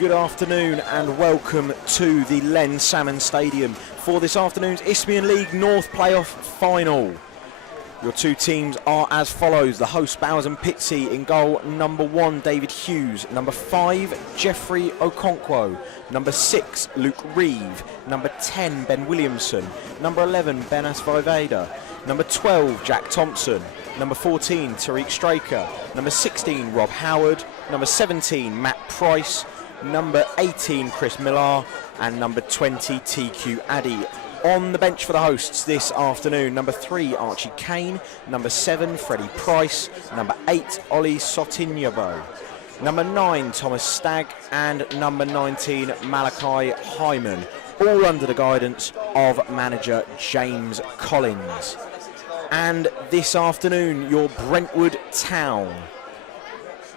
Good afternoon and welcome to the Len Salmon Stadium for this afternoon's Isthmian League North Playoff Final. Your two teams are as follows. The host Bowers Pitsea in goal. Number 1 David Hughes, number 5 Jeffrey Okonkwo, number 6 Luke Reeve, number 10 Ben Williamson, number 11 Benas Viveda, number 12 Jack Thompson, number 14 Tariq Straker, number 16 Rob Howard, number 17 Matt Price, number 18 Chris Millar and number 20 TQ Addy. On the bench for the hosts this afternoon, number 3 Archie Kane, number 7 Freddie Price, number 8 Ollie Sotinyabo, number 9 Thomas Stagg and number 19 Malachi Hyman, all under the guidance of manager James Collins. And this afternoon, your Brentwood Town.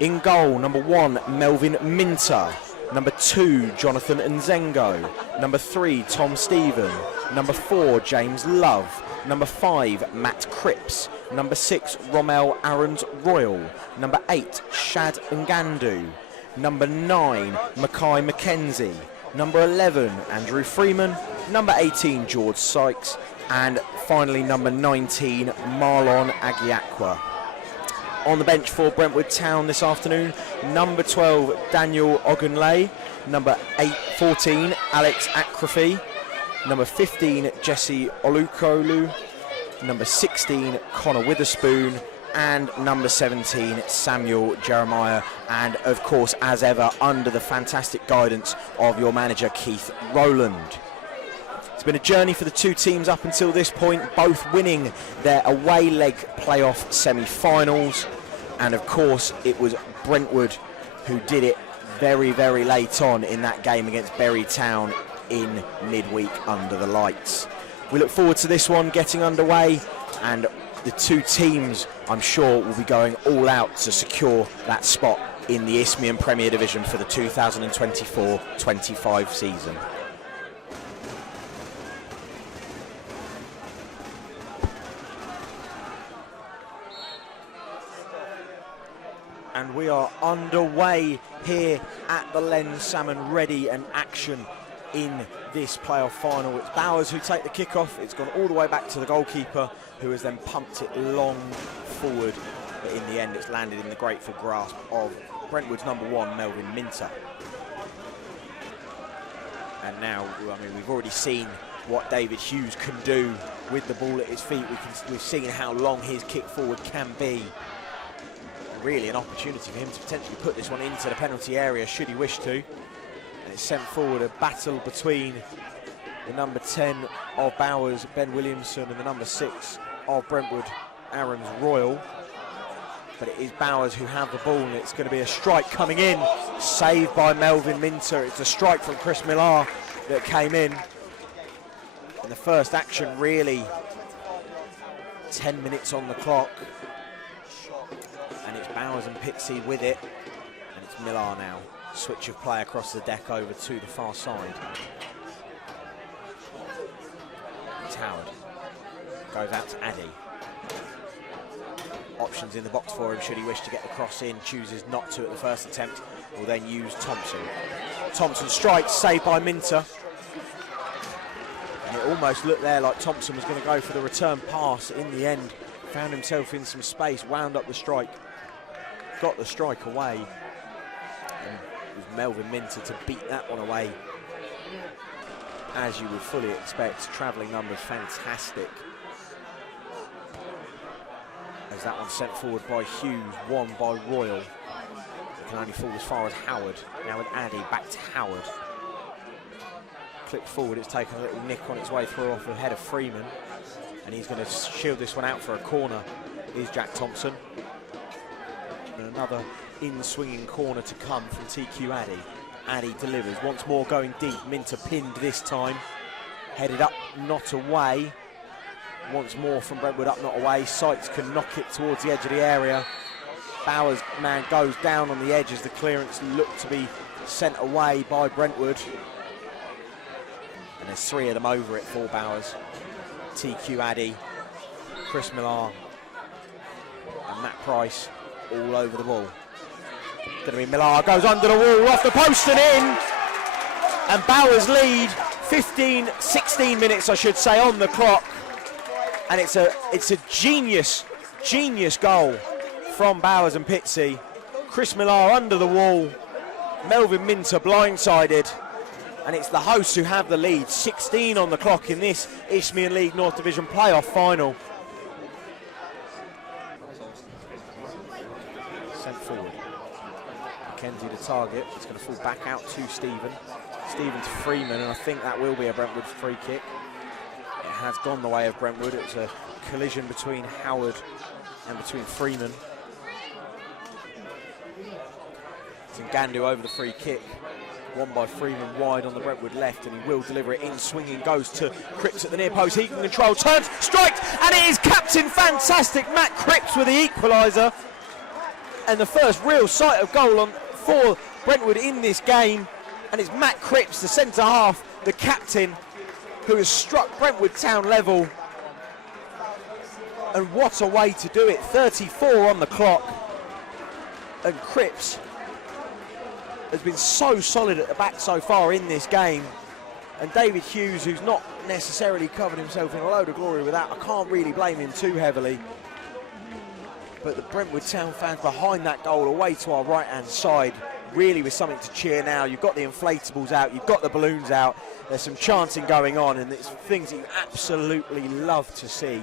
In goal, number 1 Melvin Minter, number 2 Jonathan Nzengo, number 3 Tom Stephen, number 4 James Love, number 5 Matt Cripps, number 6 Rommel Aarons Royal, number 8 Shad Ngandu, number 9 Mackay Mackenzie, number 11 Andrew Freeman, number 18 George Sykes and finally number 19 Marlon Agiakwa. On the bench for Brentwood Town this afternoon, number 12 Daniel Ogunlay, number 14 Alex Akrafy, number 15 Jesse Olukolu, number 16 Connor Witherspoon and number 17 Samuel Jeremiah, and of course as ever under the fantastic guidance of your manager Keith Rowland. It's been a journey for the two teams up until this point, both winning their away leg playoff semi-finals, and of course it was Brentwood who did it very, very late on in that game against Bury Town in midweek under the lights. We look forward to this one getting underway, and the two teams I'm sure will be going all out to secure that spot in the Isthmian Premier Division for the 2024-25 season. And we are underway here at the Len Salmon, ready and action in this playoff final. It's Bowers who take the kick-off. It's gone all the way back to the goalkeeper, who has then pumped it long forward. But in the end, it's landed in the grateful grasp of Brentwood's number 1, Melvin Minter. And now, I mean, we've already seen what David Hughes can do with the ball at his feet. We've seen how long his kick forward can be. Really an opportunity for him to potentially put this one into the penalty area should he wish to. And it's sent forward, a battle between the number 10 of Bowers, Ben Williamson, and the number 6 of Brentwood, Aarons Royal. But it is Bowers who have the ball, and it's going to be a strike coming in, saved by Melvin Minter. It's a strike from Chris Millar that came in. And the first action, really, 10 minutes on the clock. And it's Bowers Pitsea with it, and it's Millar now. Switch of play across the deck over to the far side. It's Howard. Goes out to Addy. Options in the box for him should he wish to get the cross in. Chooses not to at the first attempt. Will then use Thompson. Thompson strikes, saved by Minter. And it almost looked there like Thompson was going to go for the return pass. In the end, found himself in some space, wound up the strike. Got the strike away, and it was Melvin Minter to beat that one away, as you would fully expect. Travelling numbers fantastic, as that one sent forward by Hughes, won by Royal. It can only fall as far as Howard. Now with Addy, back to Howard. Click forward, it's taken a little nick on its way through off the head of Freeman, and he's going to shield this one out for a corner. Is Jack Thompson. And another in-swinging corner to come from TQ Addy. Addy delivers, once more going deep. Minter pinned this time. Headed up, not away. Once more from Brentwood, up, not away. Sykes can knock it towards the edge of the area. Bowers' man goes down on the edge as the clearance looked to be sent away by Brentwood. And there's 3 of them over it for Bowers. TQ Addy, Chris Millar and Matt Price all over the ball. Going to be Millar, goes under the wall, off the post and in. And Bowers lead 16 minutes, I should say, on the clock. And it's a genius goal from Bowers and Pitsea. Chris Millar under the wall, Melvin Minter blindsided, and it's the hosts who have the lead. 16 on the clock in this Isthmian League North Division playoff final. Sent forward. Mackenzie to target. It's going to fall back out to Stephen. Stephen to Freeman, and I think that will be a Brentwood free kick. It has gone the way of Brentwood. It's a collision between Howard and between Freeman. Ngandu over the free kick, won by Freeman wide on the Brentwood left, and he will deliver it in swinging, goes to Cripps at the near post, he can control, turns, strikes, and it is captain fantastic Matt Cripps with the equaliser, and the first real sight of goal for Brentwood in this game, and it's Matt Cripps, the centre half, the captain, who has struck Brentwood Town level, and what a way to do it. 34 on the clock, and Cripps has been so solid at the back so far in this game, and David Hughes, who's not necessarily covered himself in a load of glory with that, I can't really blame him too heavily, but the Brentwood Town fans behind that goal away to our right hand side really with something to cheer now. You've got the inflatables out, you've got the balloons out, there's some chanting going on, and it's things that you absolutely love to see.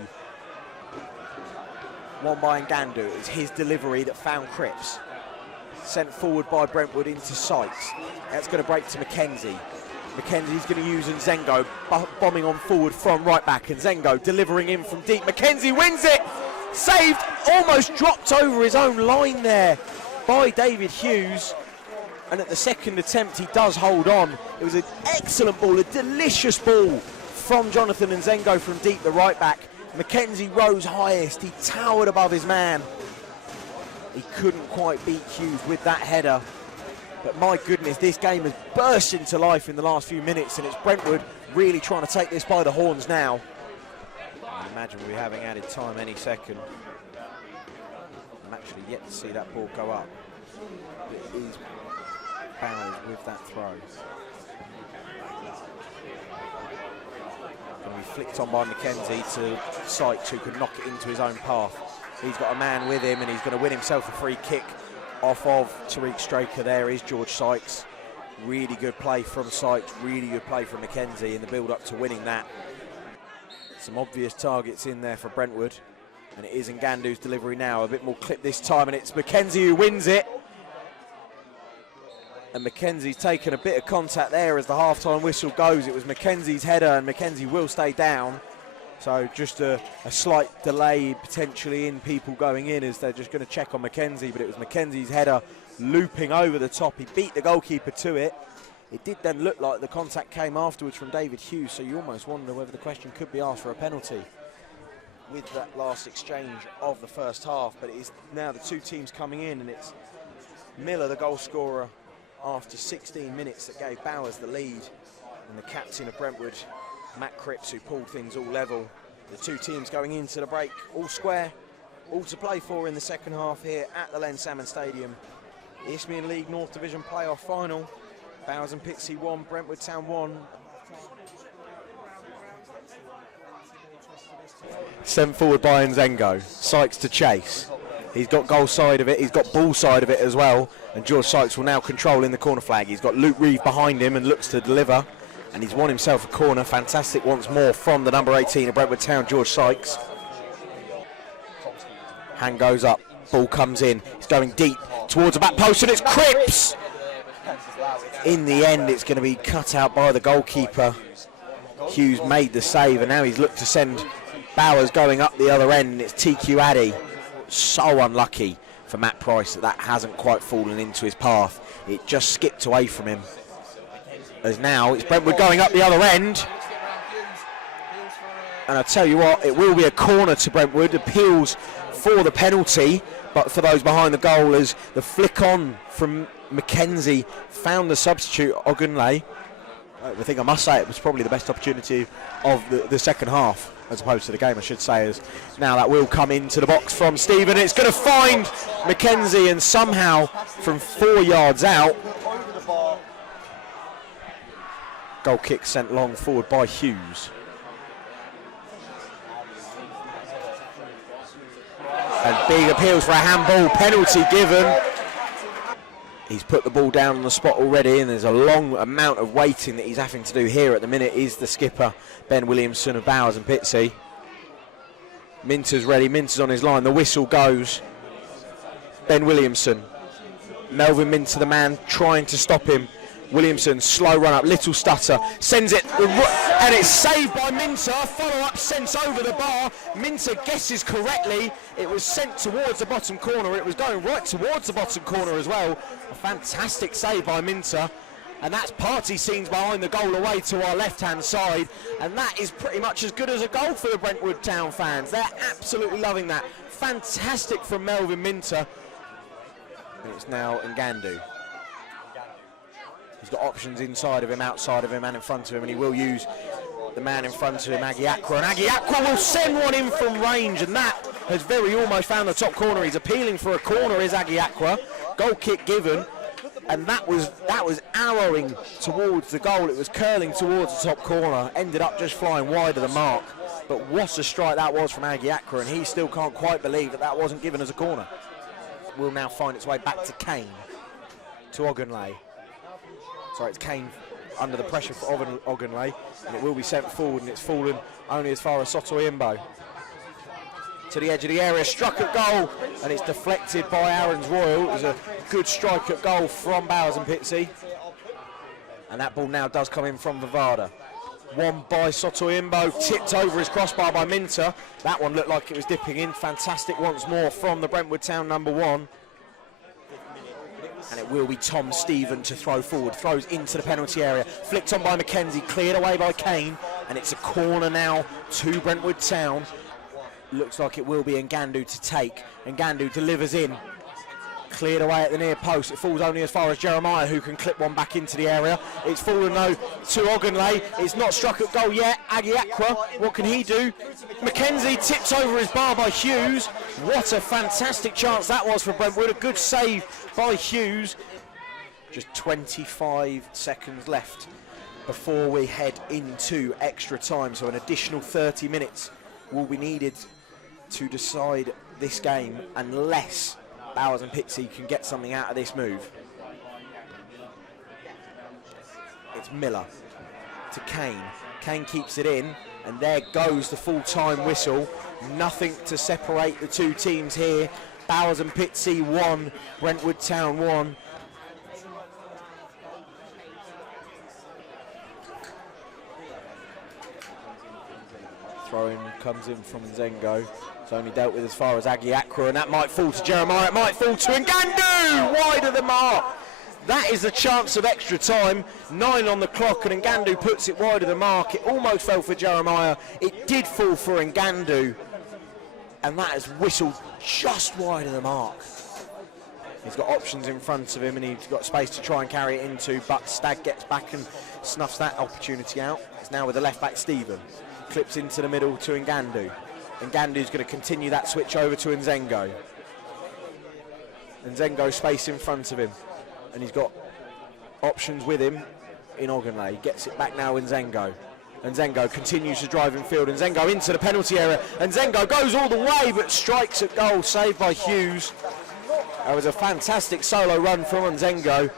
One by Ngandu, it's his delivery that found Cripps. Sent forward by Brentwood into Sykes. That's going to break to Mackenzie. Mackenzie's going to use Nzengo, bombing on forward from right back, and Nzengo delivering in from deep. Mackenzie wins it! Saved, almost dropped over his own line there by David Hughes. And at the second attempt, he does hold on. It was an excellent ball, a delicious ball from Jonathan Nzengo from deep, the right back. Mackenzie rose highest, he towered above his man. He couldn't quite beat Hughes with that header. But my goodness, this game has burst into life in the last few minutes, and it's Brentwood really trying to take this by the horns now. I imagine we'll be having added time any second. I'm actually yet to see that ball go up. But it is Bowers with that throw. Going to be flicked on by Mackenzie to Sykes, who could knock it into his own path. He's got a man with him, and he's going to win himself a free kick off of Tariq Straker. There is George Sykes. Really good play from Sykes, really good play from Mackenzie in the build-up to winning that. Some obvious targets in there for Brentwood, and it is Ngandu's delivery now. A bit more clip this time, and it's Mackenzie who wins it. And Mackenzie's taken a bit of contact there as the half-time whistle goes. It was Mackenzie's header, and Mackenzie will stay down. So just a slight delay potentially in people going in as they're just going to check on Mackenzie, but it was Mackenzie's header looping over the top. He beat the goalkeeper to it. It did then look like the contact came afterwards from David Hughes, so you almost wonder whether the question could be asked for a penalty with that last exchange of the first half. But it is now the two teams coming in, and it's Miller, the goal scorer, after 16 minutes that gave Bowers the lead, and the captain of Brentwood, Matt Cripps, who pulled things all level. The two teams going into the break, all square, all to play for in the second half here at the Len Salmon Stadium. Isthmian League North Division playoff final. Bowers and Pitsea 1, Brentwood Town 1. Sent forward by Nzengo. Sykes to chase. He's got goal side of it, he's got ball side of it as well, and George Sykes will now control in the corner flag. He's got Luke Reeve behind him and looks to deliver. And he's won himself a corner. Fantastic once more from the number 18 of Brentwood Town, George Sykes. Hand goes up, ball comes in. It's going deep towards the back post, and it's Cripps. In the end, it's going to be cut out by the goalkeeper. Hughes made the save, and now he's looked to send Bowers going up the other end, and it's TQ Addy. So unlucky for Matt Price that hasn't quite fallen into his path. It just skipped away from him. As now it's Brentwood going up the other end, and I tell you what, it will be a corner to Brentwood. Appeals for the penalty, but for those behind the goal, as the flick on from Mackenzie found the substitute Ogunle, I think I must say it was probably the best opportunity of the second half, as opposed to the game, I should say. As now that will come into the box from Stephen. It's going to find Mackenzie, and somehow from 4 yards out, goal kick sent long forward by Hughes. And big appeals for a handball, penalty given. He's put the ball down on the spot already, and there's a long amount of waiting that he's having to do here at the minute. Is the skipper, Ben Williamson of Bowers and Pitsea. Minter's ready, Minter's on his line, the whistle goes. Ben Williamson, Melvin Minter, the man trying to stop him. Williamson, slow run up, little stutter, sends it, and it's saved by Minter. Follow-up sent over the bar. Minter guesses correctly. It was sent towards the bottom corner. It was going right towards the bottom corner as well. A fantastic save by Minter. And that's party scenes behind the goal away to our left-hand side. And that is pretty much as good as a goal for the Brentwood Town fans. They're absolutely loving that. Fantastic from Melvin Minter. And it's now Ngandu. He's got options inside of him, outside of him, and in front of him, and he will use the man in front of him, Aggie Aqua. And Aggie Aqua will send one in from range, and that has very almost found the top corner. He's appealing for a corner, is Aggie Aqua. Goal kick given, and that was arrowing towards the goal. It was curling towards the top corner, ended up just flying wide of the mark. But what a strike that was from Aggie Aqua, and he still can't quite believe that wasn't given as a corner. Will now find its way back to Kane, to Ogunlay. Sorry, it's Kane under the pressure for Ogunlay, and it will be sent forward, and it's fallen only as far as Sotoyimbo. To the edge of the area, struck at goal, and it's deflected by Aaron's Royal. It was a good strike at goal from Bowers and Pitsea. And that ball now does come in from Vivada. One by Sotoyimbo, tipped over his crossbar by Minter. That one looked like it was dipping in. Fantastic once more from the Brentwood Town number 1. And it will be Tom Stephen to throw forward, throws into the penalty area, flicked on by Mackenzie, cleared away by Kane, and it's a corner now to Brentwood Town. Looks like it will be Ngandu to take. Ngandu delivers in, cleared away at the near post. It falls only as far as Jeremiah, who can clip one back into the area. It's fallen though to Ogunlay. It's not struck at goal yet. Aggie Aqua, what can he do? Mackenzie tips over his bar by Hughes. What a fantastic chance that was for Brentwood. A good save by Hughes. Just 25 seconds left before we head into extra time. So an additional 30 minutes will be needed to decide this game, unless Bowers and Pitsea can get something out of this move. It's Miller to Kane. Kane keeps it in, and there goes the full-time whistle. Nothing to separate the two teams here. Bowers and Pitsea 1, Brentwood Town 1. Throw-in comes in from Zengo. It's only dealt with as far as Aggie Aqua, and that might fall to Jeremiah. It might fall to Ngandu, wide of the mark. That is the chance of extra time. 9 on the clock, and Ngandu puts it wide of the mark. It almost fell for Jeremiah. It did fall for Ngandu, and that is whistled just wide of the mark. He's got options in front of him, and he's got space to try and carry it into, but Stagg gets back and snuffs that opportunity out. It's now with the left back, Stephen. Clips into the middle to Ngandu. Ngandu's going to continue that switch over to Nzengo. Nzengo space in front of him, and he's got options with him in Ogunlay. He gets it back now in Nzengo. Nzengo continues to drive in field. Nzengo into the penalty area. Nzengo goes all the way, but strikes at goal, saved by Hughes. That was a fantastic solo run from Nzengo.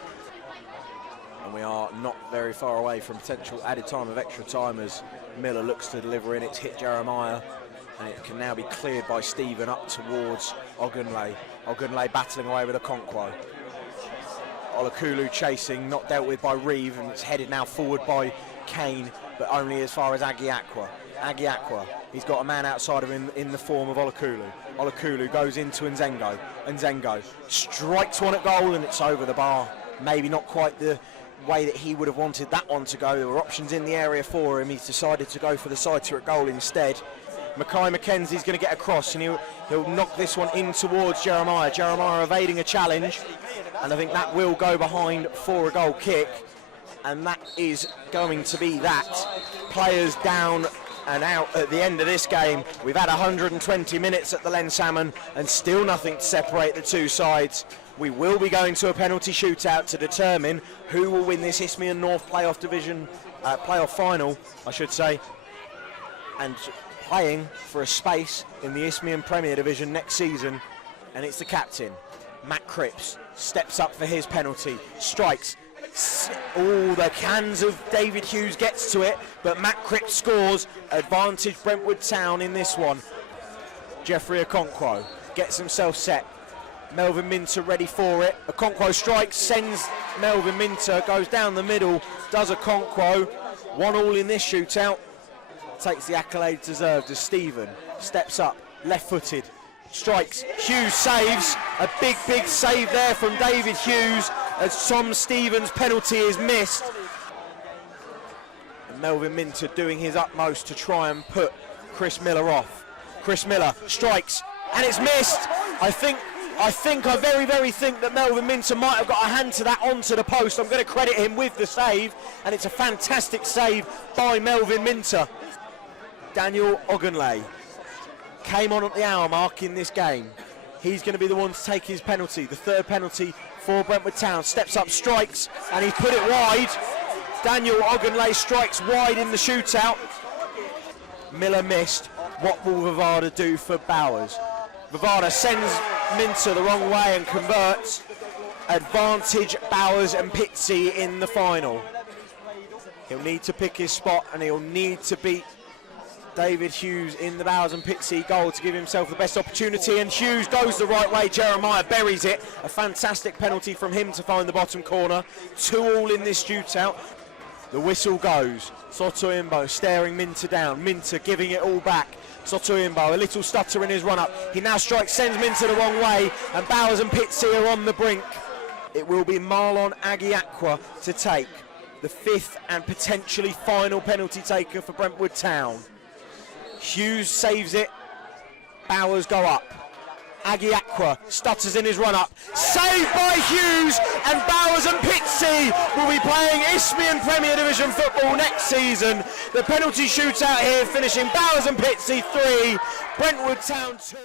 And we are not very far away from potential added time of extra time as Miller looks to deliver in. It's hit Jeremiah, and it can now be cleared by Stephen up towards Ogunlay. Ogunlay battling away with a Okonkwo. Olakulu chasing, not dealt with by Reeve, and it's headed now forward by Kane, but only as far as Aggie Aqua. Aggie Aqua, he's got a man outside of him in the form of Olakulu. Olakulu goes into Nzengo. Nzengo strikes one at goal, and it's over the bar. Maybe not quite the way that he would have wanted that one to go. There were options in the area for him. He's decided to go for the sighter at goal instead. Mackay Mackenzie's going to get across, and he'll knock this one in towards Jeremiah. Jeremiah evading a challenge, and I think that will go behind for a goal kick. and that is going to be that. Players down and out at the end of this game. We've had 120 minutes at the Len Salmon and still nothing to separate the two sides. We will be going to a penalty shootout to determine who will win this Isthmian North playoff division, playoff final, I should say, and playing for a space in the Isthmian Premier Division next season. And it's the captain, Matt Cripps, steps up for his penalty, strikes. All the cans of David Hughes gets to it, but Matt Cripps scores. Advantage Brentwood Town in this one. Jeffrey Okonkwo gets himself set. Melvin Minter ready for it. Okonkwo strikes, sends Melvin Minter, goes down the middle, does Okonkwo. 1-1 in this shootout. Takes the accolades deserved as Stephen steps up, left-footed, strikes. Hughes saves. A big save there from David Hughes as Tom Stevens' penalty is missed. And Melvin Minter doing his utmost to try and put Chris Miller off. Chris Miller strikes, and it's missed. I very think that Melvin Minter might have got a hand to that onto the post. I'm going to credit him with the save, and it's a fantastic save by Melvin Minter. Daniel Ogunlay came on at the hour mark in this game. He's going to be the one to take his penalty, the third penalty for Brentwood Town. Steps up, strikes, and he's put it wide. Daniel Ogunlay strikes wide in the shootout. Miller missed. What will Vavada do for Bowers? Vavada sends Minter the wrong way and converts. Advantage Bowers and Pitsea in the final. He'll need to pick his spot, and he'll need to beat David Hughes in the Bowers and Pitsea goal to give himself the best opportunity, and Hughes goes the right way. Jeremiah buries it. A fantastic penalty from him to find the bottom corner. 2-2 in this shootout. The whistle goes. Sotoimbo staring Minter down. Minter giving it all back. Sotoimbo, a little stutter in his run-up. He now strikes, sends Minter the wrong way, and Bowers and Pitsea are on the brink. It will be Marlon Agiakwa to take the fifth and potentially final penalty taker for Brentwood Town. Hughes saves it. Bowers go up. Agiakwa stutters in his run-up. Saved by Hughes, and Bowers and Pitsea will be playing Isthmian Premier Division football next season. The penalty shootout here finishing Bowers and Pitsea 3, Brentwood Town 2.